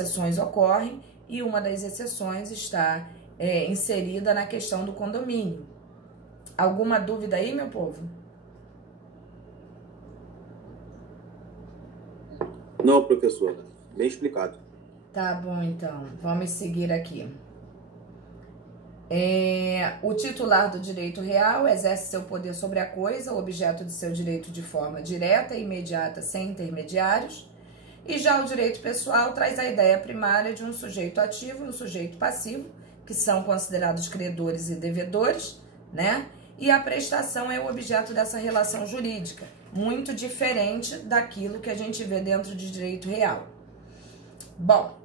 exceções ocorrem e uma das exceções está inserida na questão do condomínio. Alguma dúvida aí, meu povo? Não, professora. Bem explicado. Tá bom, então. Vamos seguir aqui. O titular do direito real exerce seu poder sobre a coisa, o objeto de seu direito de forma direta e imediata, sem intermediários. E já o direito pessoal traz a ideia primária de um sujeito ativo e um sujeito passivo, que são considerados credores e devedores, né? E a prestação é o objeto dessa relação jurídica, muito diferente daquilo que a gente vê dentro de direito real. Bom,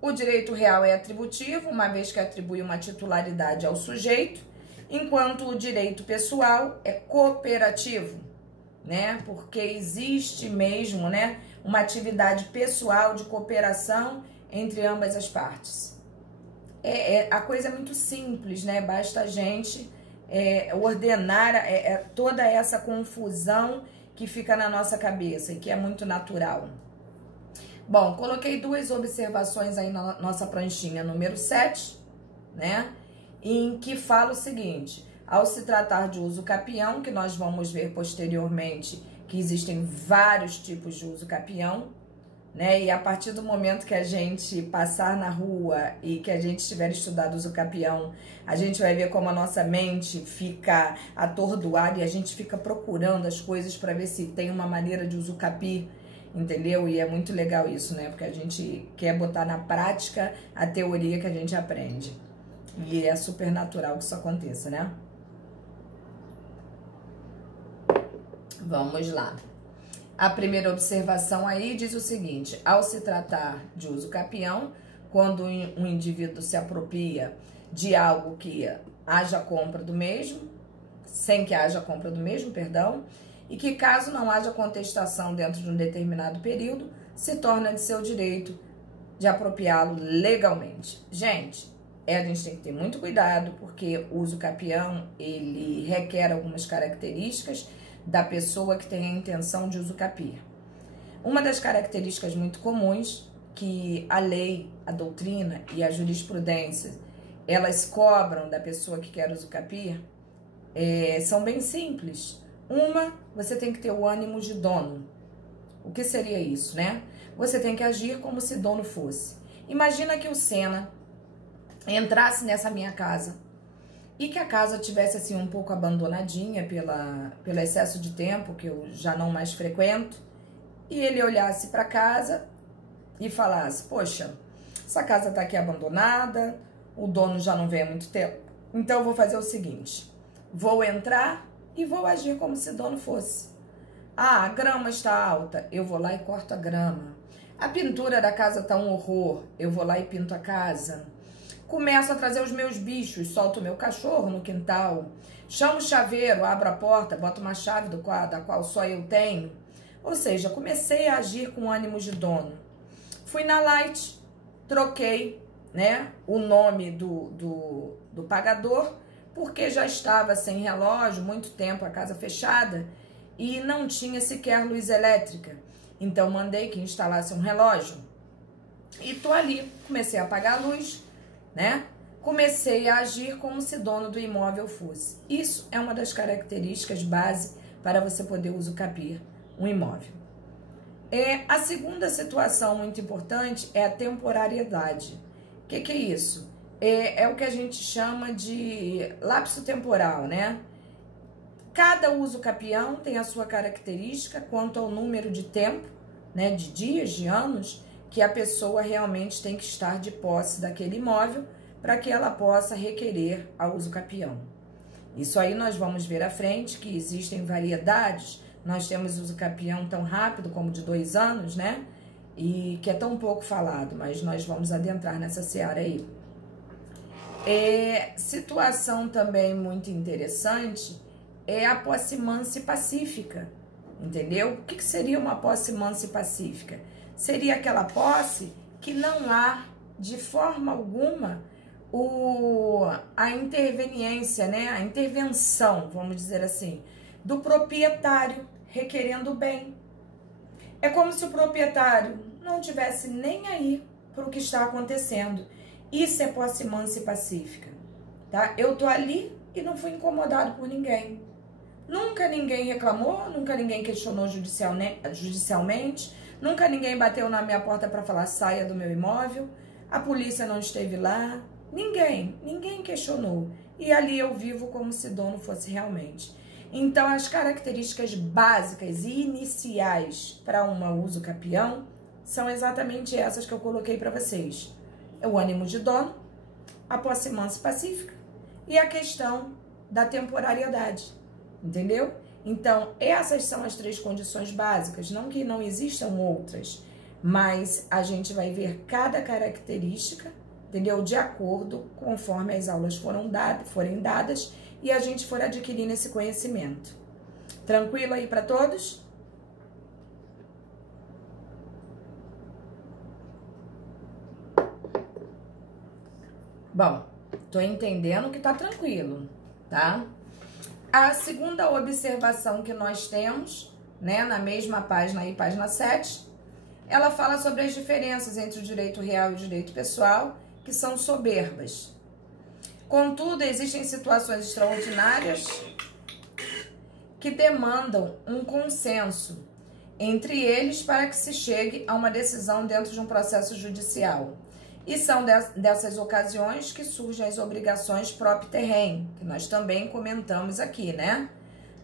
o direito real é atributivo, uma vez que atribui uma titularidade ao sujeito, enquanto o direito pessoal é cooperativo, né? Porque existe mesmo, né, uma atividade pessoal de cooperação entre ambas as partes. A coisa é muito simples, né? Basta a gente ordenar toda essa confusão que fica na nossa cabeça e que é muito natural. Bom, coloquei duas observações aí na nossa pranchinha número 7, né? Em que fala o seguinte: ao se tratar de uso capião, que nós vamos ver posteriormente que existem vários tipos de uso capião, né? E a partir do momento que a gente passar na rua e que a gente tiver estudado uso capião, a gente vai ver como a nossa mente fica atordoada e a gente fica procurando as coisas para ver se tem uma maneira de uso capi, entendeu? E é muito legal isso, né? Porque a gente quer botar na prática a teoria que a gente aprende. E é super natural que isso aconteça, né? Vamos lá. A primeira observação aí diz o seguinte: ao se tratar de uso capião, quando um indivíduo se apropria de algo que haja compra do mesmo, sem que haja compra do mesmo, perdão, e que caso não haja contestação dentro de um determinado período, se torna de seu direito de apropriá-lo legalmente. Gente, a gente tem que ter muito cuidado, porque o uso capião, ele requer algumas características da pessoa que tem a intenção de usucapir. Uma das características muito comuns que a lei, a doutrina e a jurisprudência, elas cobram da pessoa que quer usucapir, são bem simples. Uma, você tem que ter o ânimo de dono. O que seria isso, né? Você tem que agir como se dono fosse. Imagina que o Senna entrasse nessa minha casa e que a casa tivesse assim um pouco abandonadinha pelo excesso de tempo que eu já não mais frequento, e ele olhasse para casa e falasse: poxa, essa casa tá aqui abandonada, o dono já não vem há muito tempo, então eu vou fazer o seguinte, vou entrar e vou agir como se dono fosse. Ah, a grama está alta, eu vou lá e corto a grama. A pintura da casa tá um horror, eu vou lá e pinto a casa. Começo a trazer os meus bichos, solto o meu cachorro no quintal, chamo o chaveiro, abro a porta, boto uma chave da qual só eu tenho. Ou seja, comecei a agir com ânimo de dono. Fui na Light, troquei, né, o nome do pagador, porque já estava sem relógio, muito tempo a casa fechada, e não tinha sequer luz elétrica. Então mandei que instalasse um relógio. E tô ali, comecei a apagar a luz, né? Comecei a agir como se dono do imóvel fosse. Isso é uma das características base para você poder usucapir um imóvel. A segunda situação muito importante é a temporariedade. O que é isso? É o que a gente chama de lapso temporal, né? Cada usucapião tem a sua característica quanto ao número de tempo, né, de dias, de anos, que a pessoa realmente tem que estar de posse daquele imóvel para que ela possa requerer a usucapião. Isso aí nós vamos ver à frente, que existem variedades. Nós temos usucapião tão rápido como de 2 anos, né? E que é tão pouco falado, mas nós vamos adentrar nessa seara aí. Situação também muito interessante é a posse mansa e pacífica, entendeu? O que seria uma posse mansa e pacífica? Seria aquela posse que não há, de forma alguma, a interveniência, né? A intervenção, vamos dizer assim, do proprietário requerendo o bem. É como se o proprietário não tivesse nem aí para o que está acontecendo. Isso é posse mansa e pacífica, tá? Eu tô ali e não fui incomodado por ninguém. Nunca ninguém reclamou, nunca ninguém questionou judicialmente, nunca ninguém bateu na minha porta para falar saia do meu imóvel, a polícia não esteve lá, ninguém questionou. E ali eu vivo como se dono fosse realmente. Então, as características básicas e iniciais para um uso capião são exatamente essas que eu coloquei para vocês. É o ânimo de dono, a posse mansa e pacífica e a questão da temporariedade, entendeu? Então, essas são as 3 condições básicas, não que não existam outras, mas a gente vai ver cada característica, entendeu? De acordo conforme as aulas forem dadas e a gente for adquirindo esse conhecimento. Tranquilo aí para todos? Bom, tô entendendo que tá tranquilo, tá? A segunda observação que nós temos, né, na mesma página aí, página 7, ela fala sobre as diferenças entre o direito real e o direito pessoal, que são soberbas. Contudo, existem situações extraordinárias que demandam um consenso entre eles para que se chegue a uma decisão dentro de um processo judicial. E são dessas ocasiões que surgem as obrigações proprio terrain, que nós também comentamos aqui, né?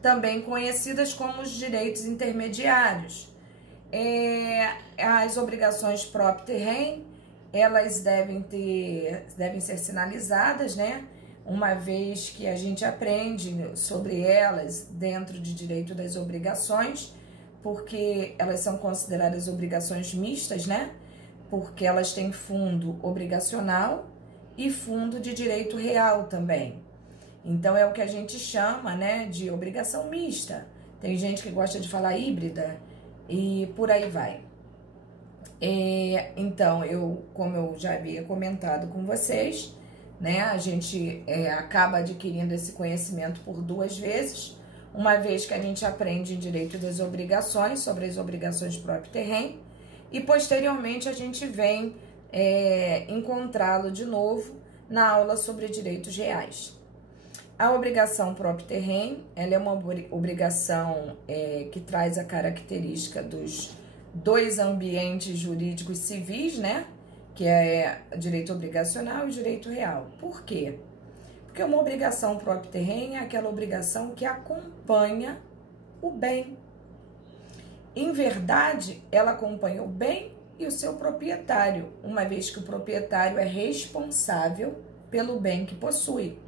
Também conhecidas como os direitos intermediários. As obrigações proprio terrain, elas devem ser sinalizadas, né? Uma vez que a gente aprende sobre elas dentro de direito das obrigações, porque elas são consideradas obrigações mistas, né? Porque elas têm fundo obrigacional e fundo de direito real também. Então, é o que a gente chama, né, de obrigação mista. Tem gente que gosta de falar híbrida e por aí vai. Então, como eu já havia comentado com vocês, né, a gente acaba adquirindo esse conhecimento por 2 vezes. Uma vez que a gente aprende em direito das obrigações, sobre as obrigações proprio terrain, e posteriormente a gente vem encontrá-lo de novo na aula sobre direitos reais. A obrigação proprio terrain, ela é uma obrigação que traz a característica dos 2 ambientes jurídicos civis, né? Que é direito obrigacional e direito real. Por quê? Porque uma obrigação proprio terrain é aquela obrigação que acompanha o bem. Em verdade, ela acompanha o bem e o seu proprietário, uma vez que o proprietário é responsável pelo bem que possui.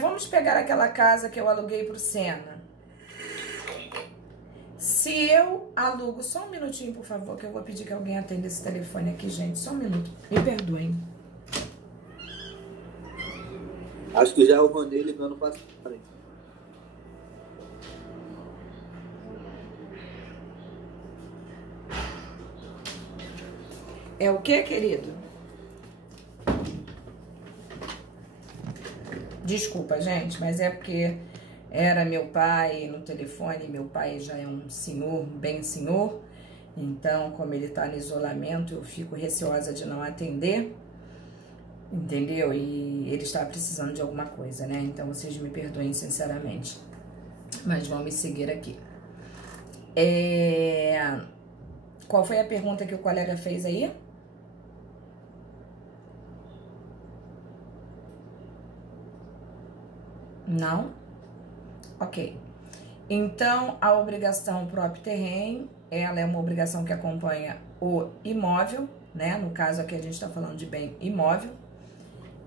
Vamos pegar aquela casa que eu aluguei para o Sena. Se eu alugo... Só um minutinho, por favor, que eu vou pedir que alguém atenda esse telefone aqui, gente. Só um minuto. Me perdoem. Acho que já é o Vanei ligando para frente. É o que, querido? Desculpa, gente, mas é porque era meu pai no telefone. Meu pai já é um senhor, bem senhor. Então, como ele tá no isolamento, eu fico receosa de não atender. Entendeu? E ele está precisando de alguma coisa, né? Então, vocês me perdoem sinceramente. Mas vamos seguir aqui. Qual foi a pergunta que o colega fez aí? Não? Ok. Então, a obrigação proprio terrain, ela é uma obrigação que acompanha o imóvel, né? No caso aqui a gente está falando de bem imóvel.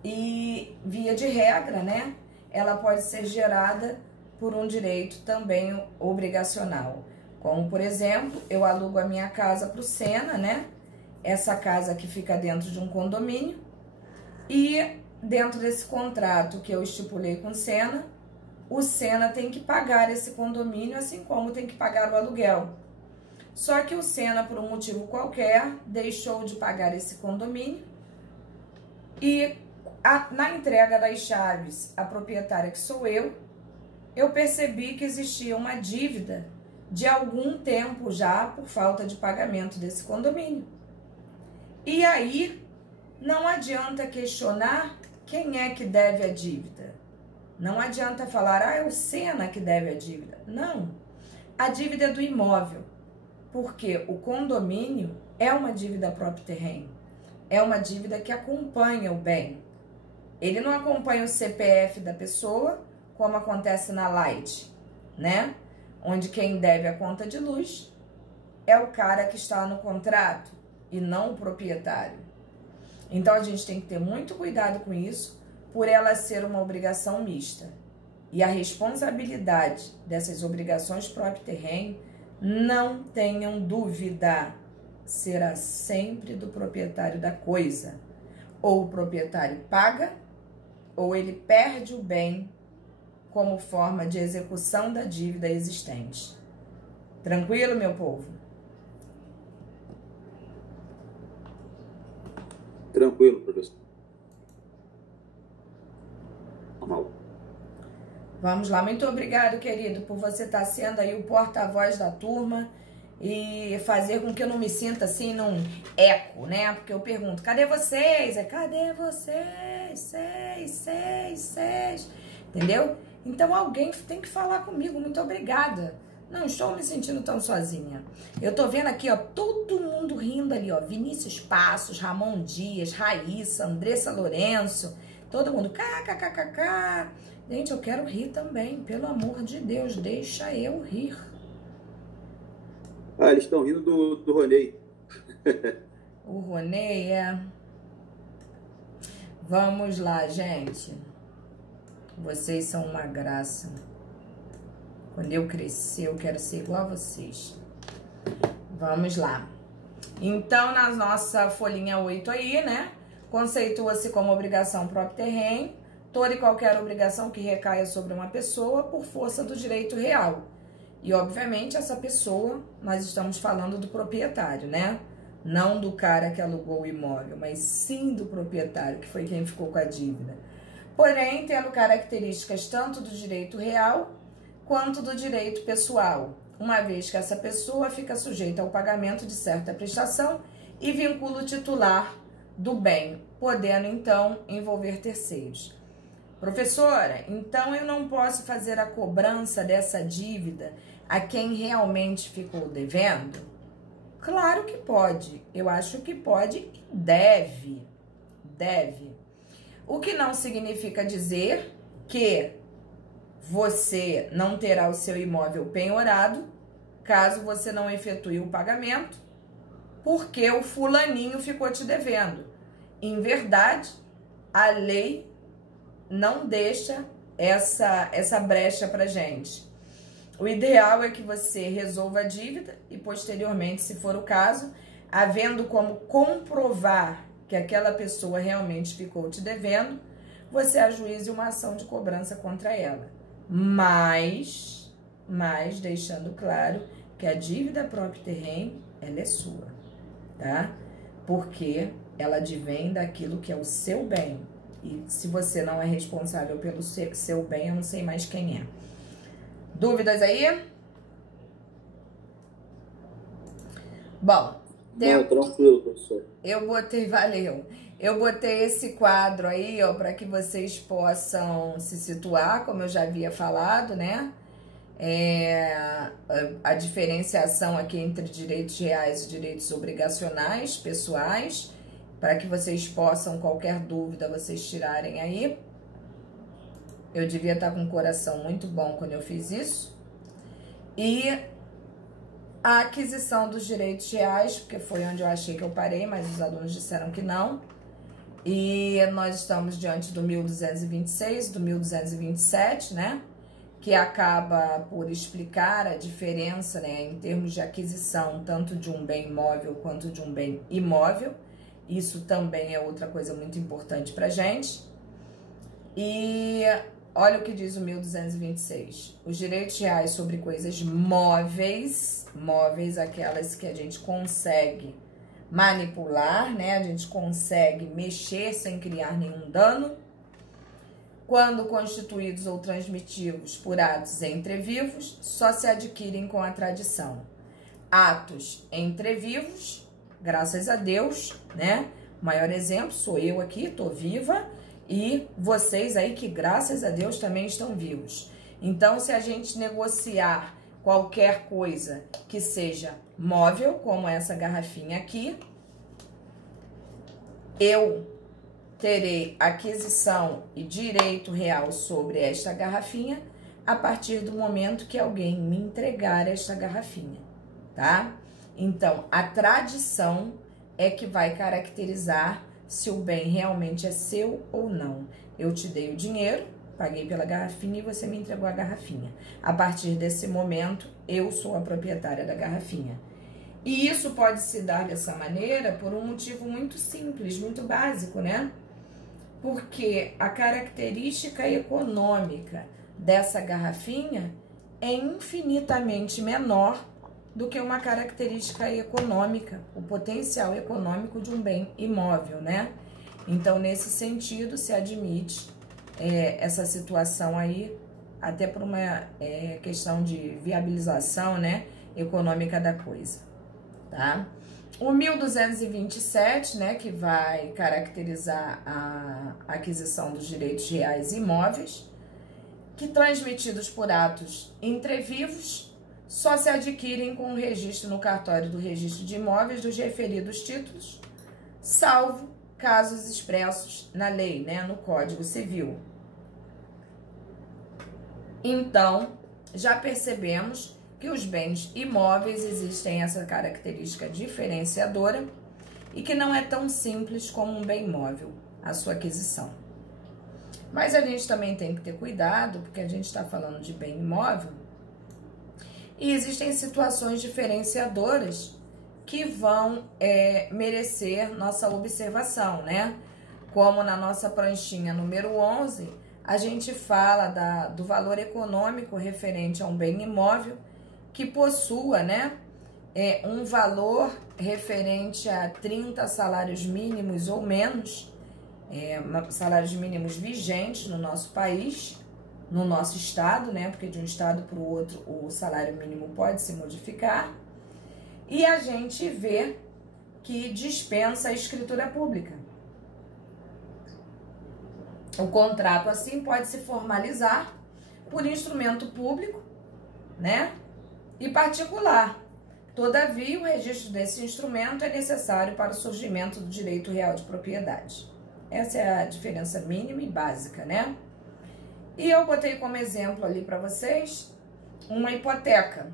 E, via de regra, né? Ela pode ser gerada por um direito também obrigacional. Como, por exemplo, eu alugo a minha casa para o Sena, né? Essa casa que fica dentro de um condomínio. E dentro desse contrato que eu estipulei com o Sena tem que pagar esse condomínio, assim como tem que pagar o aluguel. Só que o Sena, por um motivo qualquer, deixou de pagar esse condomínio e na entrega das chaves, a proprietária que sou eu percebi que existia uma dívida de algum tempo já por falta de pagamento desse condomínio. E aí, não adianta questionar quem é que deve a dívida. Não adianta falar, é o Sena que deve a dívida. Não, a dívida é do imóvel, porque o condomínio é uma dívida próprio terreno, é uma dívida que acompanha o bem. Ele não acompanha o CPF da pessoa, como acontece na Light, né? Onde quem deve a conta de luz é o cara que está no contrato e não o proprietário. Então a gente tem que ter muito cuidado com isso, por ela ser uma obrigação mista. E a responsabilidade dessas obrigações próprio terreno, não tenham dúvida, será sempre do proprietário da coisa. Ou o proprietário paga, ou ele perde o bem como forma de execução da dívida existente. Tranquilo, meu povo? Tranquilo, professor. Normal. Vamos lá, muito obrigado, querido, por você estar sendo aí o porta-voz da turma e fazer com que eu não me sinta assim num eco, né? Porque eu pergunto, cadê vocês? Cadê vocês? Seis. Entendeu? Então alguém tem que falar comigo, muito obrigada. Não estou me sentindo tão sozinha. Eu tô vendo aqui, ó, todo mundo rindo ali, ó. Vinícius Passos, Ramon Dias, Raíssa, Andressa Lourenço, todo mundo kkkk. Gente, eu quero rir também, pelo amor de Deus, deixa eu rir. Ah, eles estão rindo do Ronei. O Ronei é... Vamos lá, gente. Vocês são uma graça. Quando eu crescer, eu quero ser igual a vocês. Vamos lá. Então, na nossa folhinha 8 aí, né? Conceitua-se como obrigação próprio terreno toda e qualquer obrigação que recaia sobre uma pessoa por força do direito real. E, obviamente, essa pessoa, nós estamos falando do proprietário, né? Não do cara que alugou o imóvel, mas sim do proprietário, que foi quem ficou com a dívida. Porém, tendo características tanto do direito real quanto do direito pessoal, uma vez que essa pessoa fica sujeita ao pagamento de certa prestação e vincula o titular do bem, podendo, então, envolver terceiros. Professora, então eu não posso fazer a cobrança dessa dívida a quem realmente ficou devendo? Claro que pode. Eu acho que pode e deve. Deve. O que não significa dizer que você não terá o seu imóvel penhorado caso você não efetue o pagamento, porque o fulaninho ficou te devendo. Em verdade, a lei não deixa essa brecha pra gente. O ideal é que você resolva a dívida e, posteriormente, se for o caso, havendo como comprovar que aquela pessoa realmente ficou te devendo, você ajuize uma ação de cobrança contra ela. Mas deixando claro que a dívida próprio terreno, ela é sua, tá? Porque ela advém daquilo que é o seu bem. E se você não é responsável pelo seu bem, eu não sei mais quem é. Dúvidas aí? Bom, Não, tranquilo, professor. valeu. Eu botei esse quadro aí, ó, para que vocês possam se situar, como eu já havia falado, né? A diferenciação aqui entre direitos reais e direitos obrigacionais, pessoais, para que vocês possam, qualquer dúvida, vocês tirarem aí. Eu devia estar com um coração muito bom quando eu fiz isso. E a aquisição dos direitos reais, porque foi onde eu achei que eu parei, mas os alunos disseram que não. E nós estamos diante do 1226, do 1227, né? Que acaba por explicar a diferença, né, em termos de aquisição, tanto de um bem móvel quanto de um bem imóvel. Isso também é outra coisa muito importante pra gente. E olha o que diz o 1226. Os direitos reais sobre coisas móveis, aquelas que a gente consegue manipular, né? A gente consegue mexer sem criar nenhum dano. quando constituídos ou transmitidos por atos entre vivos, só se adquirem com a tradição. Atos entre vivos, graças a Deus, né? O maior exemplo sou eu aqui, tô viva, e vocês aí que graças a Deus também estão vivos. Então, se a gente negociar qualquer coisa que seja móvel, como essa garrafinha aqui, eu terei aquisição e direito real sobre esta garrafinha a partir do momento que alguém me entregar esta garrafinha, tá? Então, a tradição é que vai caracterizar se o bem realmente é seu ou não. Eu te dei o dinheiro, paguei pela garrafinha e você me entregou a garrafinha. A partir desse momento, eu sou a proprietária da garrafinha. E isso pode se dar dessa maneira por um motivo muito simples, muito básico, né? Porque a característica econômica dessa garrafinha é infinitamente menor do que uma característica econômica, o potencial econômico de um bem imóvel, né? Então, nesse sentido, se admite essa situação aí, até por uma questão de viabilização, né, econômica da coisa, tá? O 1227, né, que vai caracterizar a aquisição dos direitos reais imóveis, que transmitidos por atos entrevivos, só se adquirem com o registro no cartório do registro de imóveis dos referidos títulos, salvo casos expressos na lei, né, no Código Civil. Então, já percebemos que os bens imóveis existem essa característica diferenciadora e que não é tão simples como um bem imóvel a sua aquisição. Mas a gente também tem que ter cuidado, porque a gente está falando de bem imóvel e existem situações diferenciadoras que vão merecer nossa observação, né? Como na nossa pranchinha número 11, a gente fala do valor econômico referente a um bem imóvel que possua, né, um valor referente a 30 salários mínimos ou menos, salários mínimos vigentes no nosso país, no nosso estado, né, porque de um estado para o outro o salário mínimo pode se modificar, e a gente vê que dispensa a escritura pública. O contrato, assim, pode se formalizar por instrumento público, né, e particular. Todavia, o registro desse instrumento é necessário para o surgimento do direito real de propriedade. Essa é a diferença mínima e básica, né? E eu botei como exemplo ali para vocês uma hipoteca,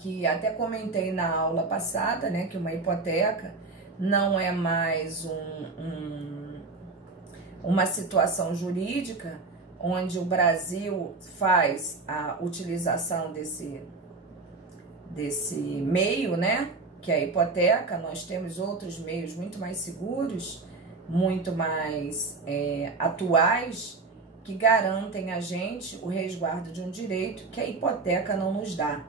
que até comentei na aula passada, né, que uma hipoteca não é mais uma situação jurídica onde o Brasil faz a utilização desse meio, né, que é a hipoteca. Nós temos outros meios muito mais seguros, muito mais atuais, que garantem a gente o resguardo de um direito que a hipoteca não nos dá.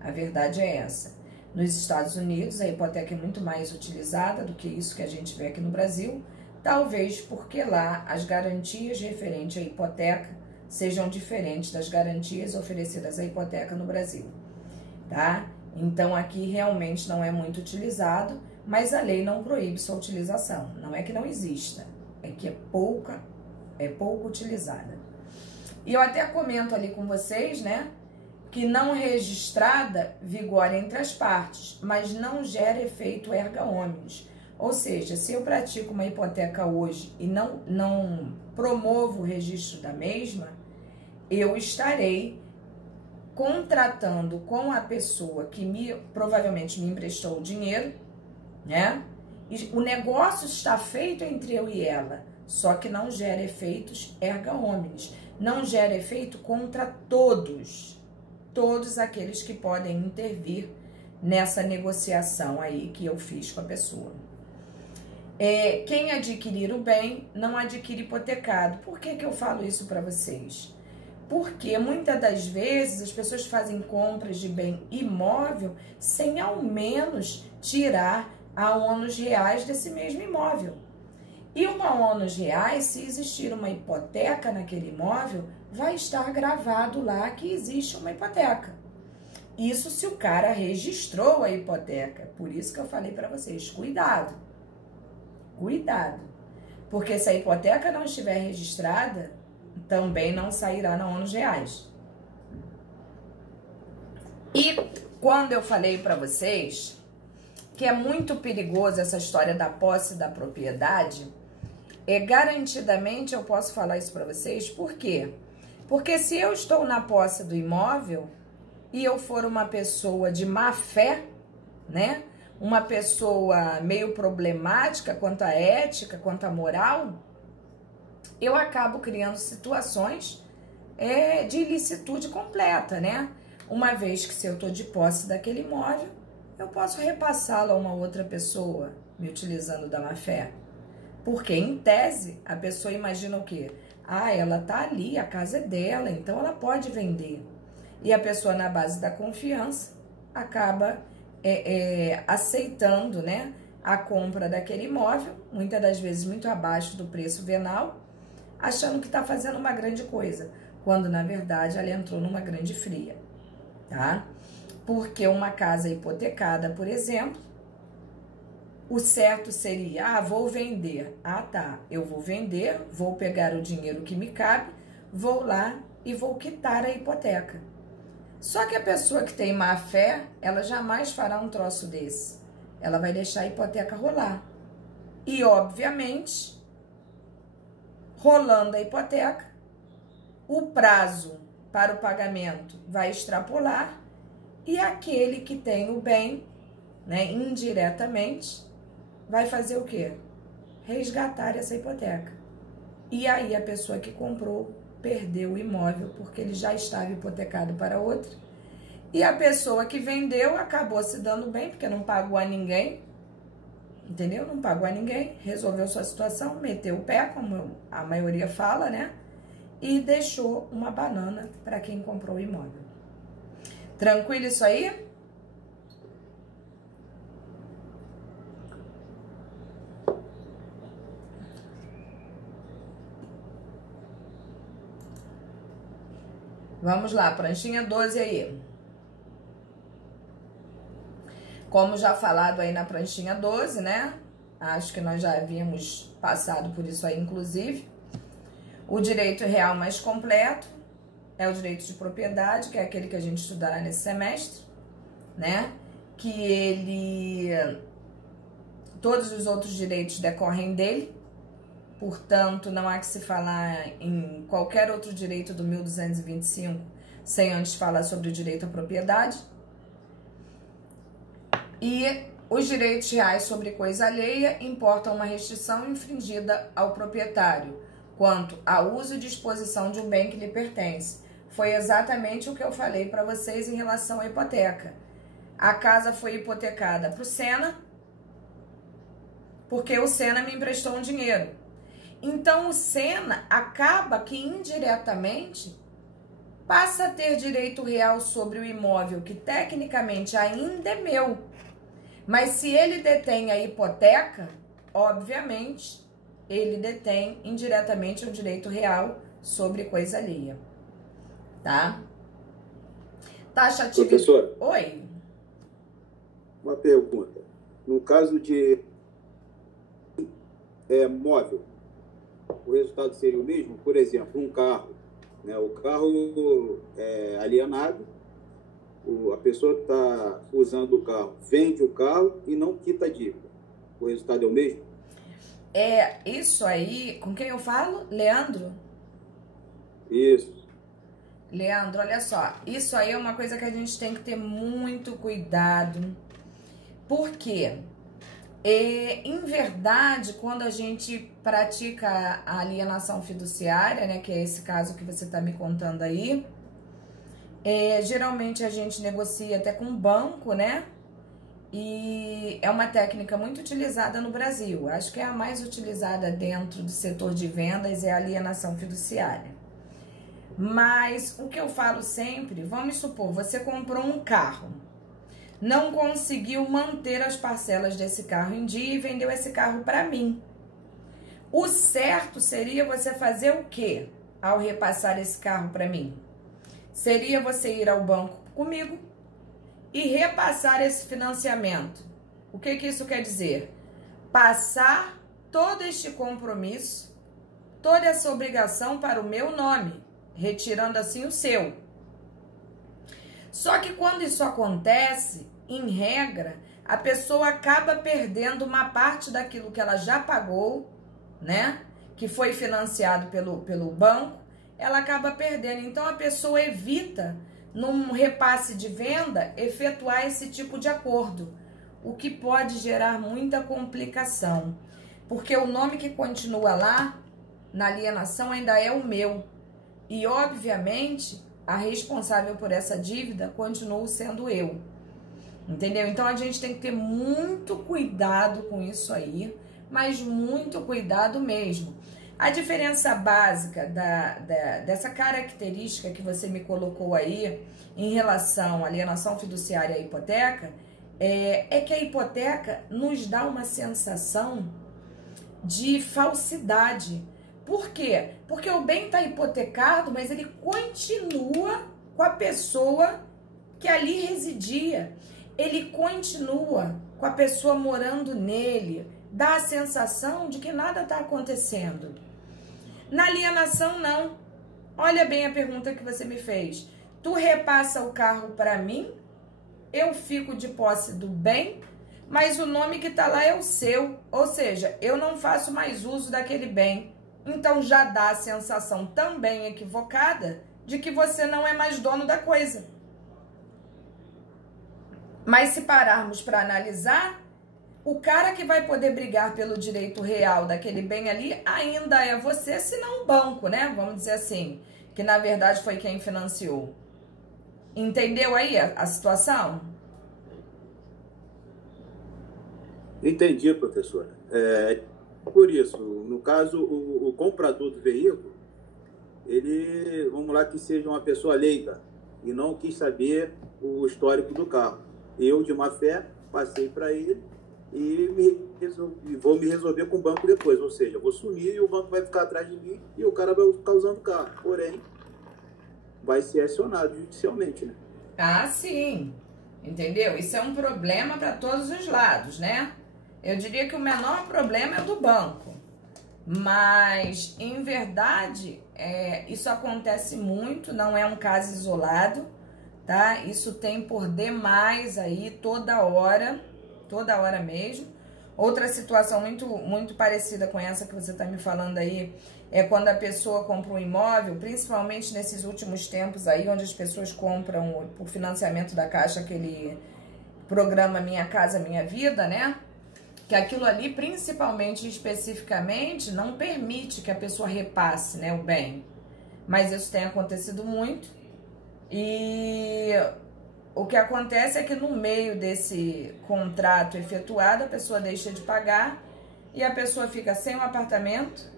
A verdade é essa. Nos Estados Unidos, a hipoteca é muito mais utilizada do que isso que a gente vê aqui no Brasil, talvez porque lá as garantias referentes à hipoteca sejam diferentes das garantias oferecidas à hipoteca no Brasil, tá? Então, aqui realmente não é muito utilizado, mas a lei não proíbe sua utilização. Não é que não exista, é que é pouco utilizada. E eu até comento ali com vocês, né, que não registrada vigora entre as partes, mas não gera efeito erga omnes. Ou seja, se eu pratico uma hipoteca hoje e não promovo o registro da mesma, eu estarei contratando com a pessoa que provavelmente me emprestou o dinheiro, né? E o negócio está feito entre eu e ela, só que não gera efeitos erga omnes, não gera efeito contra todos aqueles que podem intervir nessa negociação aí que eu fiz com a pessoa. Quem adquirir o bem não adquire hipotecado. Por que eu falo isso para vocês? Porque muitas das vezes as pessoas fazem compras de bem imóvel sem ao menos tirar a ônus reais desse mesmo imóvel. E uma ônus reais, se existir uma hipoteca naquele imóvel, vai estar gravado lá que existe uma hipoteca. Isso se o cara registrou a hipoteca. Por isso que eu falei para vocês, cuidado. Cuidado. Porque se a hipoteca não estiver registrada, também não sairá na ônus reais. E quando eu falei para vocês que é muito perigoso essa história da posse da propriedade, garantidamente eu posso falar isso para vocês. Por quê? Porque se eu estou na posse do imóvel e eu for uma pessoa de má fé, né? Uma pessoa meio problemática quanto à ética, quanto à moral, eu acabo criando situações de ilicitude completa, né? Uma vez que se eu estou de posse daquele imóvel, eu posso repassá-lo a uma outra pessoa, me utilizando da má fé. Porque, em tese, a pessoa imagina o quê? Ah, ela tá ali, a casa é dela, então ela pode vender. E a pessoa, na base da confiança, acaba aceitando, né, a compra daquele imóvel, muitas das vezes muito abaixo do preço venal, achando que está fazendo uma grande coisa, quando, na verdade, ela entrou numa grande fria, tá? Porque uma casa hipotecada, por exemplo, o certo seria, vou vender. Tá, eu vou vender, vou pegar o dinheiro que me cabe, vou lá e vou quitar a hipoteca. Só que a pessoa que tem má fé, ela jamais fará um troço desse. Ela vai deixar a hipoteca rolar. E, obviamente, rolando a hipoteca, o prazo para o pagamento vai extrapolar e aquele que tem o bem, né, indiretamente, vai fazer o quê? Resgatar essa hipoteca. E aí a pessoa que comprou perdeu o imóvel porque ele já estava hipotecado para outra. E a pessoa que vendeu acabou se dando bem porque não pagou a ninguém, entendeu? Não pagou a ninguém, resolveu sua situação, meteu o pé, como a maioria fala, né? E deixou uma banana para quem comprou o imóvel. Tranquilo isso aí? Vamos lá, pranchinha 12 aí. Como já falado aí na pranchinha 12, né? Acho que nós já havíamos passado por isso aí, inclusive. O direito real mais completo é o direito de propriedade, que é aquele que a gente estudará nesse semestre, né? Que ele... todos os outros direitos decorrem dele. Portanto, não há que se falar em qualquer outro direito do 1225 sem antes falar sobre o direito à propriedade. E os direitos reais sobre coisa alheia importam uma restrição infringida ao proprietário quanto ao uso e disposição de um bem que lhe pertence. Foi exatamente o que eu falei para vocês em relação à hipoteca. A casa foi hipotecada para o Sena, porque o Sena me emprestou um dinheiro. Então, o Sena acaba que indiretamente passa a ter direito real sobre o imóvel, que tecnicamente ainda é meu. Mas se ele detém a hipoteca, obviamente, ele detém indiretamente o direito real sobre coisa alheia. Tá? Taxativa... Professora? Oi? Uma pergunta. No caso de móvel, o resultado seria o mesmo? Por exemplo, um carro, né? O carro é alienado, a pessoa que está usando o carro vende o carro e não quita a dívida. O resultado é o mesmo? Isso aí, com quem eu falo? Leandro? Isso. Leandro, olha só, isso aí é uma coisa que a gente tem que ter muito cuidado, porque em verdade, quando a gente pratica a alienação fiduciária, né, que é esse caso que você está me contando aí, geralmente a gente negocia até com um banco, né, e é uma técnica muito utilizada no Brasil. Acho que é a mais utilizada dentro do setor de vendas é a alienação fiduciária. Mas o que eu falo sempre, vamos supor, você comprou um carro, não conseguiu manter as parcelas desse carro em dia e vendeu esse carro para mim. O certo seria você fazer o quê ao repassar esse carro para mim? Seria você ir ao banco comigo e repassar esse financiamento. O que que isso quer dizer? Passar todo este compromisso, toda essa obrigação para o meu nome, retirando assim o seu. Só que quando isso acontece, em regra, a pessoa acaba perdendo uma parte daquilo que ela já pagou, né? Que foi financiado pelo banco, ela acaba perdendo. Então a pessoa evita, num repasse de venda, efetuar esse tipo de acordo, o que pode gerar muita complicação, porque o nome que continua lá na alienação ainda é o meu, e obviamente a responsável por essa dívida continua sendo eu, entendeu? Então a gente tem que ter muito cuidado com isso aí, mas muito cuidado mesmo. A diferença básica dessa característica que você me colocou aí em relação à alienação fiduciária e à hipoteca é que a hipoteca nos dá uma sensação de falsidade. Por quê? Porque o bem está hipotecado, mas ele continua com a pessoa que ali residia. Ele continua com a pessoa morando nele. Dá a sensação de que nada está acontecendo. Na alienação, não. Olha bem a pergunta que você me fez. Tu repassa o carro para mim, eu fico de posse do bem, mas o nome que está lá é o seu. Ou seja, eu não faço mais uso daquele bem. Então já dá a sensação também equivocada de que você não é mais dono da coisa. Mas se pararmos para analisar, o cara que vai poder brigar pelo direito real daquele bem ali ainda é você, se não o banco, né? Vamos dizer assim, que na verdade foi quem financiou. Entendeu aí a situação? Entendi, professora. Por isso, no caso, o comprador do veículo, ele, vamos lá, que seja uma pessoa leiga e não quis saber o histórico do carro. Eu, de má fé, passei para ele e vou me resolver com o banco depois. Ou seja, vou sumir e o banco vai ficar atrás de mim e o cara vai ficar usando o carro. Porém, vai ser acionado judicialmente, né? Ah, sim. Entendeu? Isso é um problema para todos os lados, né? Eu diria que o menor problema é o do banco. Mas, em verdade, isso acontece muito, não é um caso isolado, tá? Isso tem por demais aí, toda hora mesmo. Outra situação muito parecida com essa que você está me falando aí, é quando a pessoa compra um imóvel, principalmente nesses últimos tempos aí, onde as pessoas compram por financiamento da Caixa, aquele programa Minha Casa Minha Vida, né? Que aquilo ali, principalmente, especificamente, não permite que a pessoa repasse, né, o bem. Mas isso tem acontecido muito. E o que acontece é que no meio desse contrato efetuado, a pessoa deixa de pagar e a pessoa fica sem um apartamento,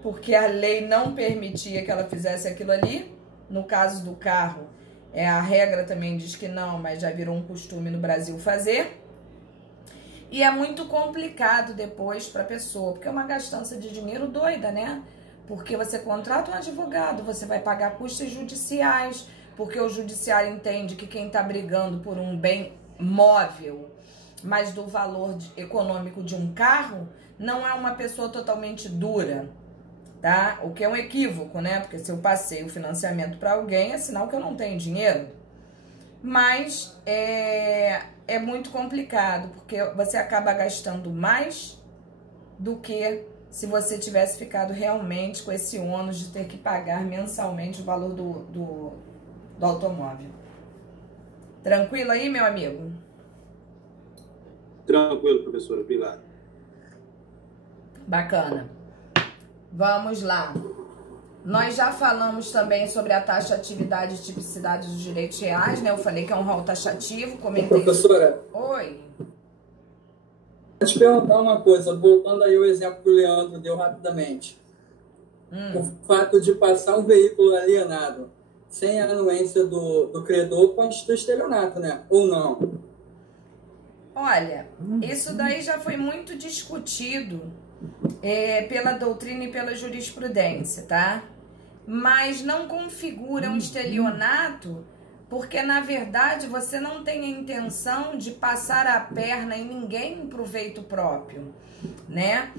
porque a lei não permitia que ela fizesse aquilo ali. No caso do carro, a regra também diz que não, mas já virou um costume no Brasil fazer. E é muito complicado depois para a pessoa, porque é uma gastança de dinheiro doida, né? Porque você contrata um advogado, você vai pagar custos judiciais, porque o judiciário entende que quem está brigando por um bem móvel, mas do valor econômico de um carro, não é uma pessoa totalmente dura, tá? O que é um equívoco, né? Porque se eu passei o financiamento para alguém, é sinal que eu não tenho dinheiro. Mas é muito complicado, porque você acaba gastando mais do que se você tivesse ficado realmente com esse ônus de ter que pagar mensalmente o valor do automóvel. Tranquilo aí, meu amigo? Tranquilo, professora. Obrigado. Bacana. Vamos lá. Nós já falamos também sobre a taxatividade e tipicidade dos direitos reais, né? Eu falei que é um rol taxativo, comentei. Professora. Oi. Vou te perguntar uma coisa, voltando aí o exemplo que o Leandro deu rapidamente. O fato de passar um veículo alienado sem a anuência do credor constitui estelionato, né? Ou não? Olha, isso daí já foi muito discutido pela doutrina e pela jurisprudência, tá? Mas não configura um estelionato, porque na verdade você não tem a intenção de passar a perna em ninguém em proveito próprio, né?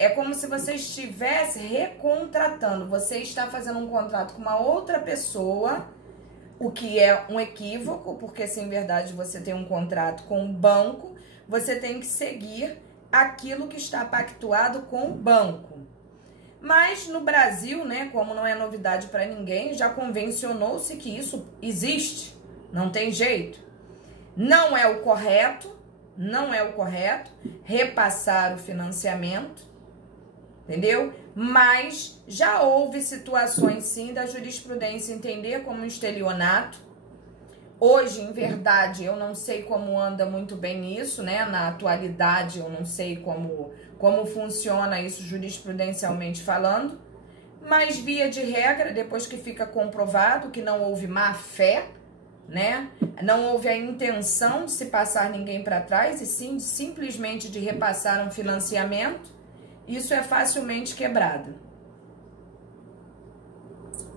É como se você estivesse recontratando, você está fazendo um contrato com uma outra pessoa, o que é um equívoco, porque se em verdade você tem um contrato com um banco, você tem que seguir aquilo que está pactuado com o banco. Mas no Brasil, né, como não é novidade para ninguém, já convencionou-se que isso existe, não tem jeito. Não é o correto repassar o financiamento, entendeu? Mas já houve situações sim da jurisprudência entender como um estelionato. Hoje, em verdade, eu não sei como anda muito bem isso, né? Na atualidade, eu não sei como funciona isso jurisprudencialmente falando. Mas, via de regra, depois que fica comprovado que não houve má fé, né? Não houve a intenção de se passar ninguém para trás, e sim simplesmente de repassar um financiamento, isso é facilmente quebrado.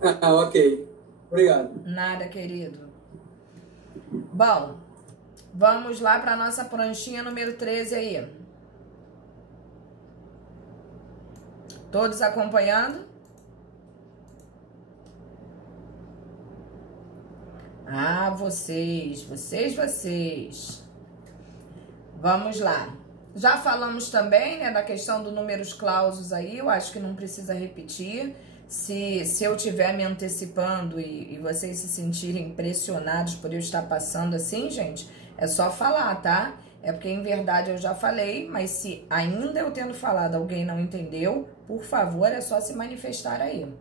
Ah, ok. Obrigado. Nada, querido. Bom, vamos lá para nossa pranchinha número 13 aí. Todos acompanhando? Ah, vocês. Vamos lá. Já falamos também, né, da questão do números clausos aí, eu acho que não precisa repetir. Se eu estiver me antecipando e vocês se sentirem pressionados por eu estar passando assim, gente, é só falar, tá? É porque em verdade eu já falei, mas se ainda eu tendo falado alguém não entendeu, por favor, é só se manifestar aí.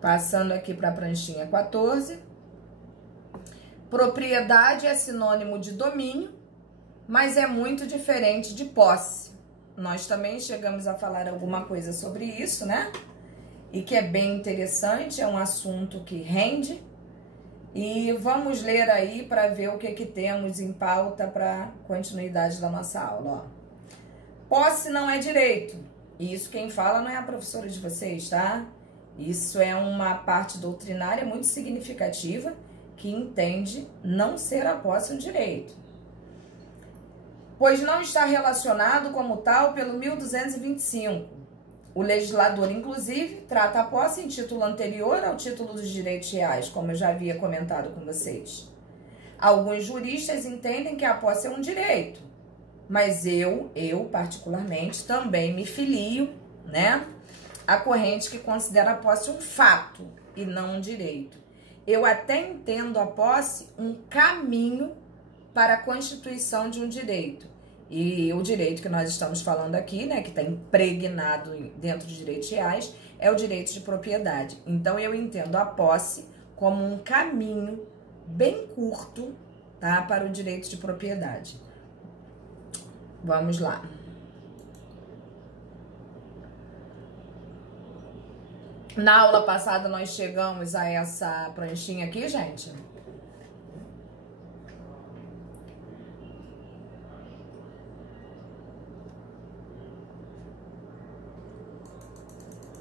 Passando aqui para a pranchinha 14. Propriedade é sinônimo de domínio, mas é muito diferente de posse. Nós também chegamos a falar alguma coisa sobre isso, né? E que é bem interessante, é um assunto que rende. E vamos ler aí para ver o que temos em pauta para continuidade da nossa aula. Ó. Posse não é direito. E isso quem fala não é a professora de vocês, tá? Isso é uma parte doutrinária muito significativa que entende não ser a posse um direito. Pois não está relacionado como tal pelo 1225. O legislador, inclusive, trata a posse em título anterior ao título dos direitos reais, como eu já havia comentado com vocês. Alguns juristas entendem que a posse é um direito, mas eu particularmente, também me filio, né, à corrente que considera a posse um fato e não um direito. Eu até entendo a posse um caminho para a constituição de um direito. E o direito que nós estamos falando aqui, né, que está impregnado dentro dos direitos reais, é o direito de propriedade. Então, eu entendo a posse como um caminho bem curto, tá, para o direito de propriedade. Vamos lá. Na aula passada, nós chegamos a essa pranchinha aqui, gente.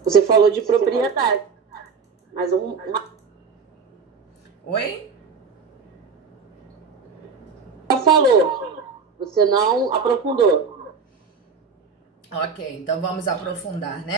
Você falou de propriedade, mas Oi? Falou, você não aprofundou. Ok, então vamos aprofundar, né?